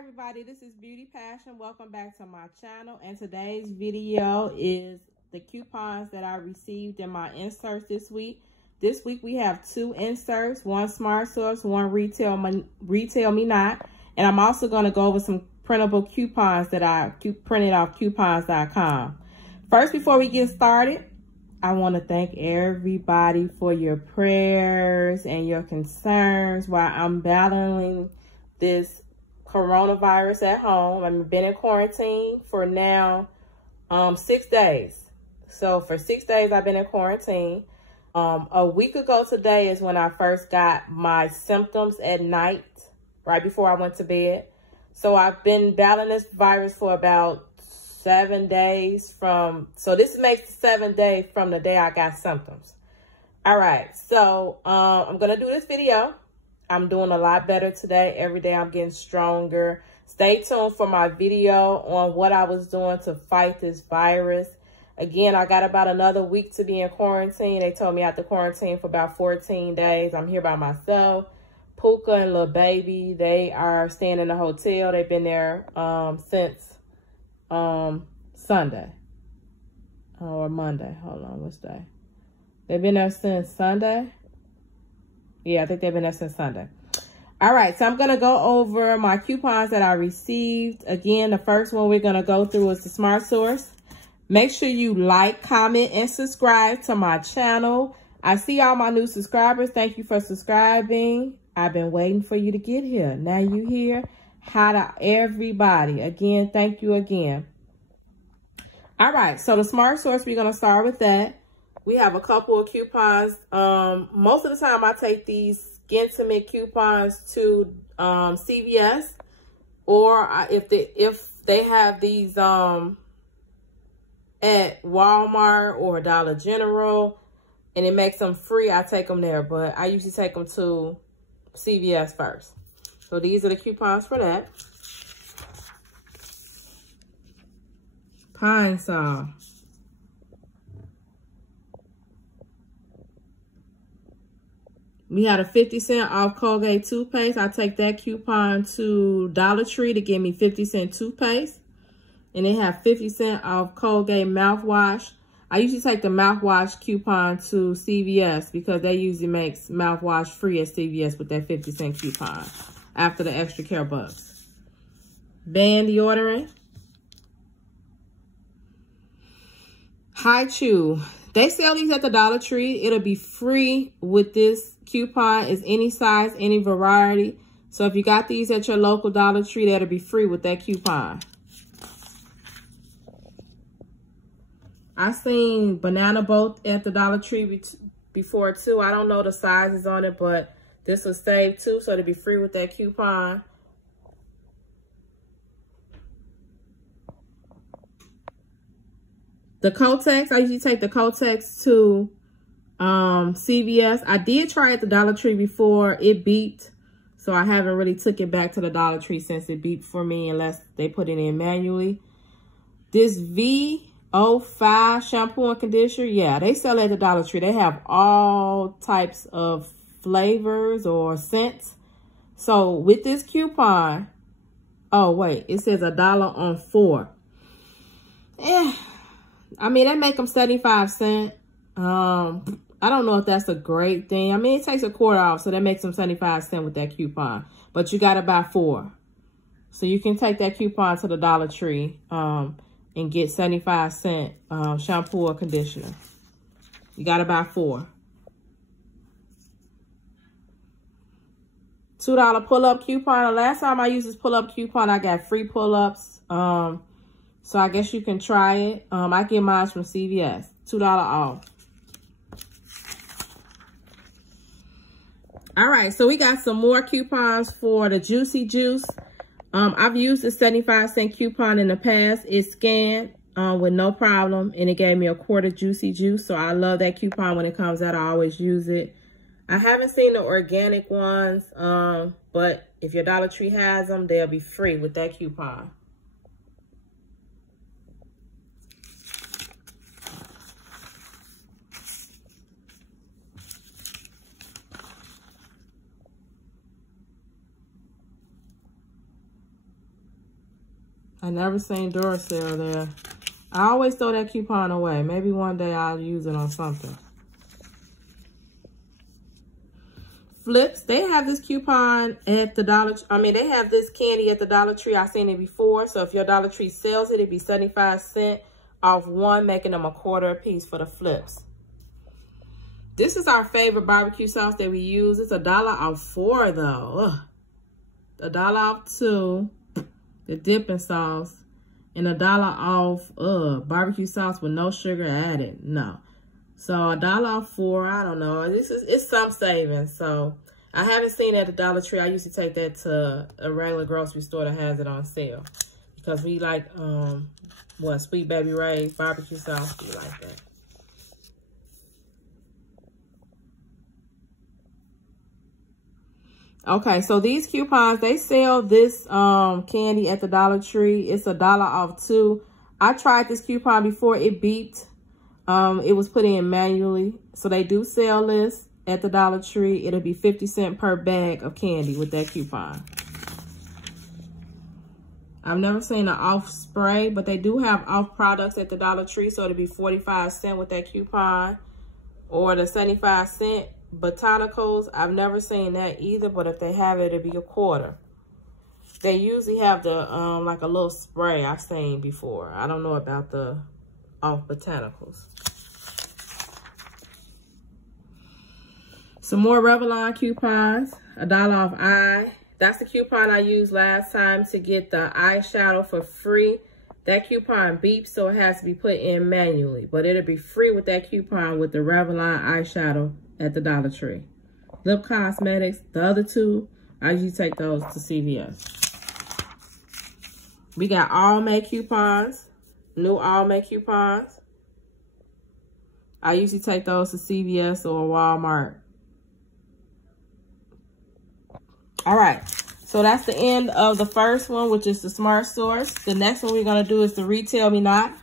everybody, this is Beauty Passion. Welcome back to my channel, and today's video is the coupons that I received in my inserts this week. This week we have 2 inserts, one Smart Source, one Retail Me Not, and I'm also going to go over some printable coupons that I printed off coupons.com. First, before we get started, I want to thank everybody for your prayers and your concerns while I'm battling this coronavirus at home. I've been in quarantine for now 6 days. So for 6 days I've been in quarantine. A week ago today is when I first got my symptoms at night, right before I went to bed. So I've been battling this virus for about 7 days so this makes 7 days from the day I got symptoms. All right, so I'm gonna do this video. I'm doing a lot better today. Every day I'm getting stronger. Stay tuned for my video on what I was doing to fight this virus. Again, I got about another week to be in quarantine. They told me I have to quarantine for about 14 days. I'm here by myself. Puka and little baby, they are staying in the hotel. They've been there since Sunday or Monday. Hold on, what's day? They've been there since Sunday. Yeah, I think they've been there since Sunday. All right, so I'm going to go over my coupons that I received. Again, the first one we're going to go through is the Smart Source. Make sure you like, comment, and subscribe to my channel. I see all my new subscribers. Thank you for subscribing. I've been waiting for you to get here. Now you here. Hi to everybody. Again, thank you again. All right, so the Smart Source, we're going to start with that. We have a couple of coupons. Most of the time I take these Skintimate coupons to CVS, or if they have these at Walmart or Dollar General and it makes them free, I take them there, but I usually take them to CVS first. So these are the coupons for that. Pine Sol. We had a 50-cent off Colgate toothpaste. I take that coupon to Dollar Tree to give me 50-cent toothpaste. And they have 50-cent off Colgate mouthwash. I usually take the mouthwash coupon to CVS because they usually makes mouthwash free at CVS with that 50-cent coupon after the extra care bucks. Band deodorant. High Chew. They sell these at the Dollar Tree. It'll be free with this coupon. It's any size, any variety. So if you got these at your local Dollar Tree, that'll be free with that coupon. I seen Banana Boat at the Dollar Tree before too. I don't know the sizes on it, but this will save too, so it'll be free with that coupon. The Kotex, I usually take the Kotex to CVS. I did try at the Dollar Tree before. It beeped, so I haven't really took it back to the Dollar Tree since it beeped for me unless they put it in manually. This VO5 shampoo and conditioner, yeah, they sell it at the Dollar Tree. They have all types of flavors or scents. So with this coupon, oh wait, it says $1 on 4. Yeah. I mean, they make them 75 cents. I don't know if that's a great thing. I mean, it takes a quarter off, so that makes them 75 cents with that coupon. But you got to buy 4. So you can take that coupon to the Dollar Tree and get 75 cent shampoo or conditioner. You got to buy 4. $2 pull-up coupon. The last time I used this pull-up coupon, I got free pull-ups. So I guess you can try it. I get mine from CVS. $2 off. All right, so we got some more coupons for the Juicy Juice. I've used the 75-cent coupon in the past. It scanned with no problem, and it gave me a quart of Juicy Juice. So I love that coupon when it comes out. I always use it. I haven't seen the organic ones, but if your Dollar Tree has them, they'll be free with that coupon. I never seen Duracell there. I always throw that coupon away. Maybe one day I'll use it on something. Flips, they have this coupon at the they have this candy at the Dollar Tree. I've seen it before. So if your Dollar Tree sells it, it'd be 75 cents off one, making them $1/4 a piece for the flips. This is our favorite barbecue sauce that we use. It's $1 off 4 though. $1 off 2, the dipping sauce, and $1 off barbecue sauce with no sugar added. No. So $1 off 4, I don't know. It's some savings. So I haven't seen it at the Dollar Tree. I used to take that to a regular grocery store that has it on sale. Because we like Sweet Baby Ray's barbecue sauce. We like that. Okay, so these coupons, they sell this candy at the Dollar Tree. It's $1 off 2. I tried this coupon before. It beeped. It was put in manually. So they do sell this at the Dollar Tree. It'll be 50 cents per bag of candy with that coupon. I've never seen an off spray, but they do have off products at the Dollar Tree. So it'll be 45 cents with that coupon, or the 75 cent botanicals. I've never seen that either, but if they have it, it'll be $1/4. They usually have the like a little spray I've seen before. I don't know about the off botanicals. Some more Revlon coupons. $1 off eye. That's the coupon I used last time to get the eyeshadow for free. That coupon beeps, so it has to be put in manually. But it'll be free with that coupon with the Revlon eyeshadow at the Dollar Tree. Lip Cosmetics, the other two, I usually take those to CVS. We got All May coupons, new All May coupons. I usually take those to CVS or Walmart. All right, so that's the end of the first one, which is the Smart Source. The next one we're gonna do is the Retail Me Not.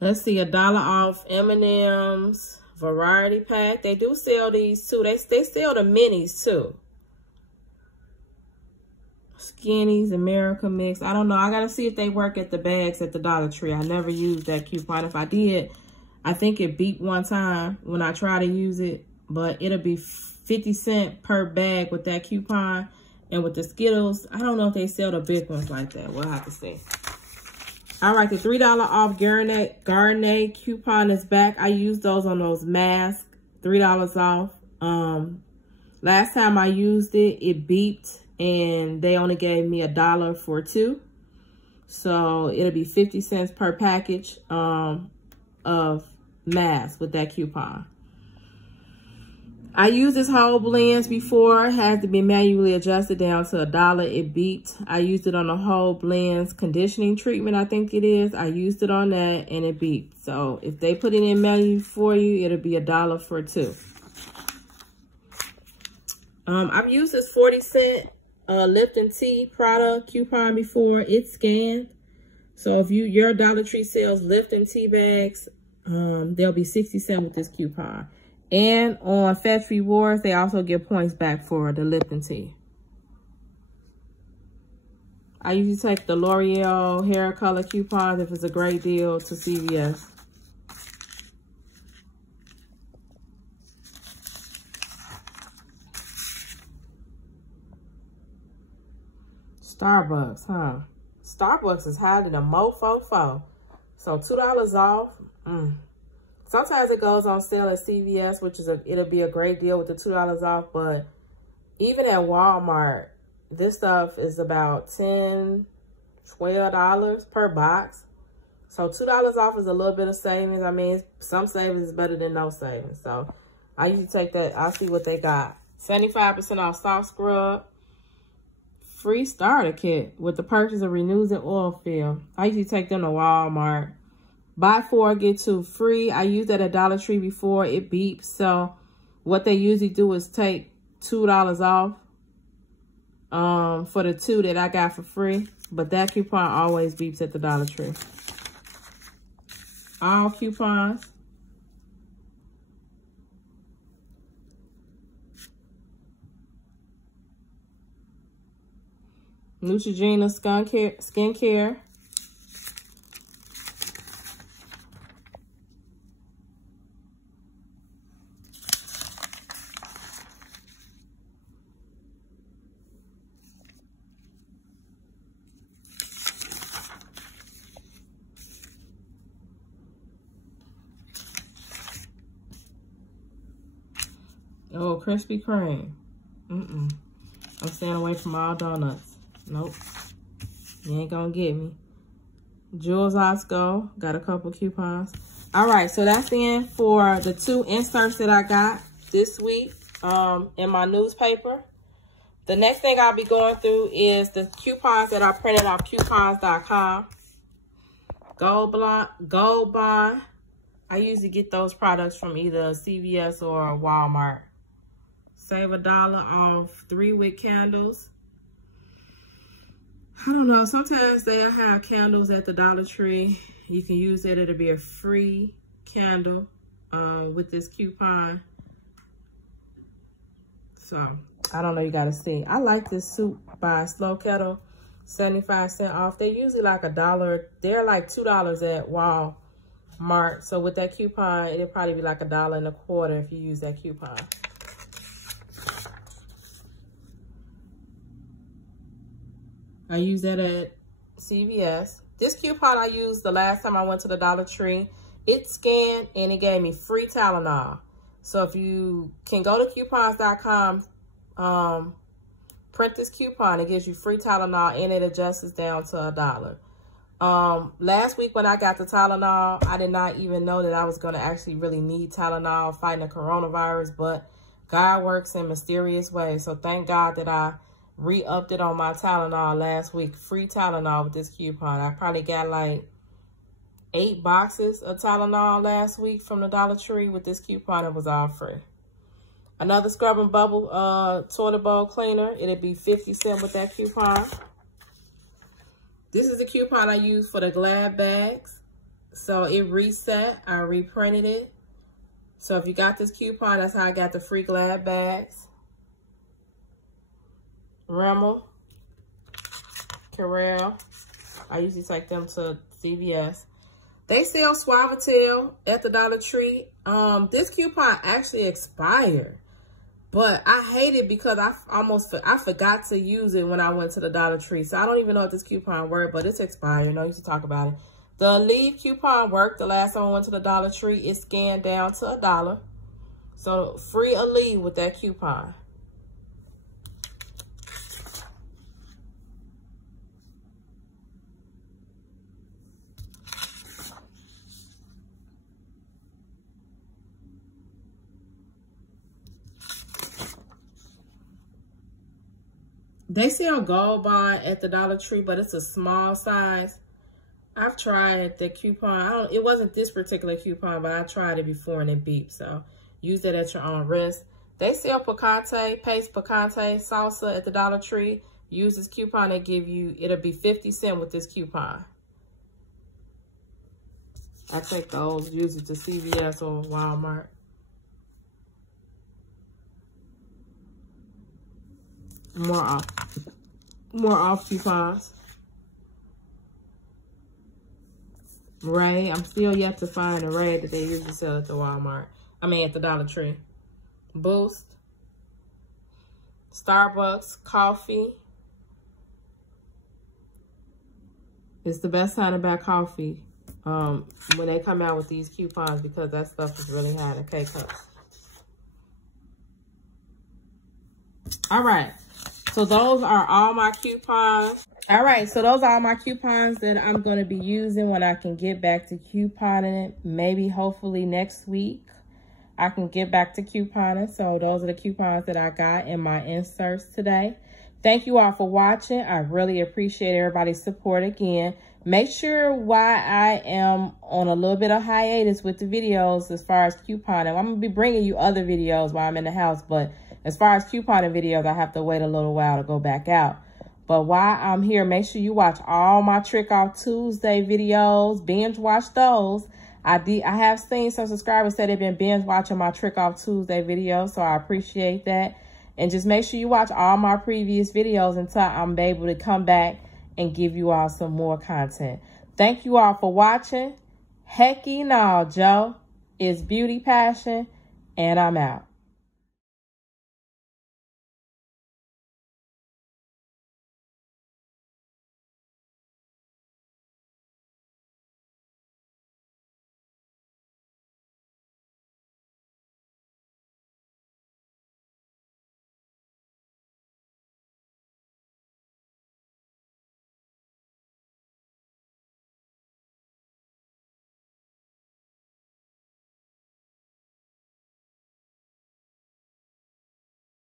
Let's see, $1 off M&M's variety pack. They do sell these too. They sell the minis too. Skinnies, America Mix. I don't know. I gotta see if they work at the bags at the Dollar Tree. I never used that coupon. If I did, I think it beeped one time when I tried to use it, but it'll be 50 cents per bag with that coupon. And with the Skittles, I don't know if they sell the big ones like that. We'll have to see. All right, the $3 off Garnier coupon is back. I used those on those masks, $3 off. Last time I used it, it beeped, and they only gave me $1 for 2. So it'll be 50 cents per package of masks with that coupon. I used this whole blends before. It had to be manually adjusted down to $1. It beeped. I used it on the whole blends conditioning treatment, I think it is. I used it on that and it beeped. So if they put it in manually for you, it'll be $1 for 2. I've used this 40 cent Lipton Tea product coupon before. It's scanned. So if your Dollar Tree sells Lipton tea bags, they'll be 60 cents with this coupon. And on Fetch Rewards, they also give points back for the Lipton tea. I usually take the L'Oreal hair color coupons if it's a great deal to CVS. Starbucks, huh? Starbucks is higher than a mofo. So $2 off. Sometimes it goes on sale at CVS, which is it'll be a great deal with the $2 off. But even at Walmart, this stuff is about $10, $12 per box. So $2 off is a little bit of savings. I mean, some savings is better than no savings. So I usually take that. I'll see what they got. 75% off soft scrub. Free starter kit with the purchase of Renewing Oil Fill. I usually take them to Walmart. Buy 4, get 2 free. I used that at Dollar Tree before. It beeps. So what they usually do is take $2 off for the 2 that I got for free. But that coupon always beeps at the Dollar Tree. All coupons. Neutrogena skincare. Oh, Krispy Kreme. I'm staying away from all donuts. Nope. You ain't gonna get me. Jewels Osco. Got a couple coupons. All right, so that's the end for the 2 inserts that I got this week in my newspaper. The next thing I'll be going through is the coupons that I printed off coupons.com. Gold Bond. I usually get those products from either CVS or Walmart. Save $1 off 3-wick candles. I don't know. Sometimes they have candles at the Dollar Tree. You can use it. It'll be a free candle with this coupon. So, I don't know. You got to see. I like this soup by Slow Kettle. 75% off. They're usually like $1. They're like $2 at Walmart. So, with that coupon, it'll probably be like $1.25 if you use that coupon. I use that at CVS. This coupon I used the last time I went to the Dollar Tree. It scanned and it gave me free Tylenol. So if you can go to coupons.com, print this coupon, it gives you free Tylenol and it adjusts down to $1. Last week when I got the Tylenol, I did not even know that I was going to actually really need Tylenol fighting the coronavirus, but God works in mysterious ways. So thank God that I re-upped it on my Tylenol last week. Free Tylenol with this coupon. I probably got like 8 boxes of Tylenol last week from the Dollar Tree with this coupon. It was all free. Another Scrub and Bubble toilet bowl cleaner. It'll be 50 cents with that coupon. This is the coupon I used for the Glad bags. So it reset. I reprinted it. So if you got this coupon, that's how I got the free Glad bags. Rimmel, Carrel. I usually take them to CVS. They sell Suavitel at the Dollar Tree. This coupon actually expired, but I hate it because I forgot to use it when I went to the Dollar Tree. So I don't even know if this coupon worked, but it's expired. No use to talk about it. The Leave coupon worked the last time I went to the Dollar Tree. It scanned down to $1. So free Leave with that coupon. They sell Gold Bond at the Dollar Tree, but it's a small size. I've tried the coupon. It wasn't this particular coupon, but I tried it before and it beeped. So use that at your own risk. They sell picante, paste picante salsa at the Dollar Tree. Use this coupon they give you. It'll be 50 cents with this coupon. I take those, use it to CVS or Walmart. More off coupons. Ray, I'm still yet to find a Ray that they usually sell at the Walmart. I mean, at the Dollar Tree. Boost. Starbucks coffee. It's the best time to buy coffee when they come out with these coupons because that stuff is really high in the K-cups. All right. So those are all my coupons. All right, so those are all my coupons that I'm going to be using when I can get back to couponing it. Maybe, hopefully, next week I can get back to couponing. So those are the coupons that I got in my inserts today. Thank you all for watching. I really appreciate everybody's support again. Make sure why I am on a little bit of hiatus with the videos as far as couponing. I'm going to be bringing you other videos while I'm in the house, but as far as couponing videos, I have to wait a little while to go back out. But while I'm here, make sure you watch all my Trick Off Tuesday videos. Binge watch those. I have seen some subscribers say they've been binge watching my Trick Off Tuesday videos, so I appreciate that. And just make sure you watch all my previous videos until I'm able to come back and give you all some more content. Thank you all for watching. Hecky no, Joe. It's Beauty Passion, and I'm out.